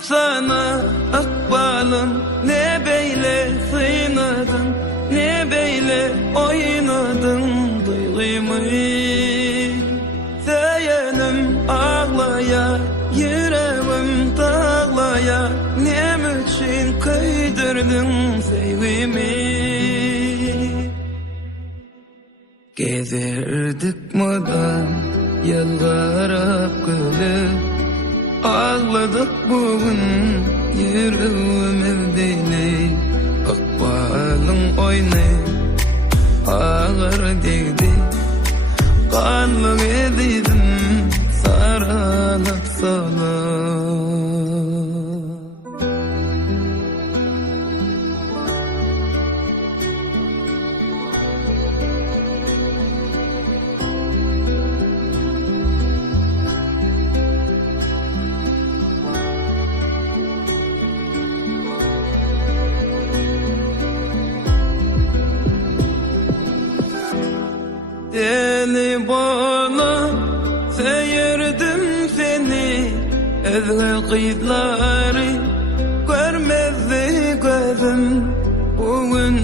sana akbalım, ne beyle sıynadın, ne beyle oynadın duygımı. Seyenim ağlaya, yüreğim dağlaya, ne için kıydırdın sevgimi. Gezerdik mıdan yıllara gülüp, ağladık bugün yüreğim evdeyli. Akbalın oynayıp ağır değdi, kanlı ediydim sarılıp salıp. Deli bana seyirdim seni, ezgil kıyıtları görmezdi gözüm. Bugün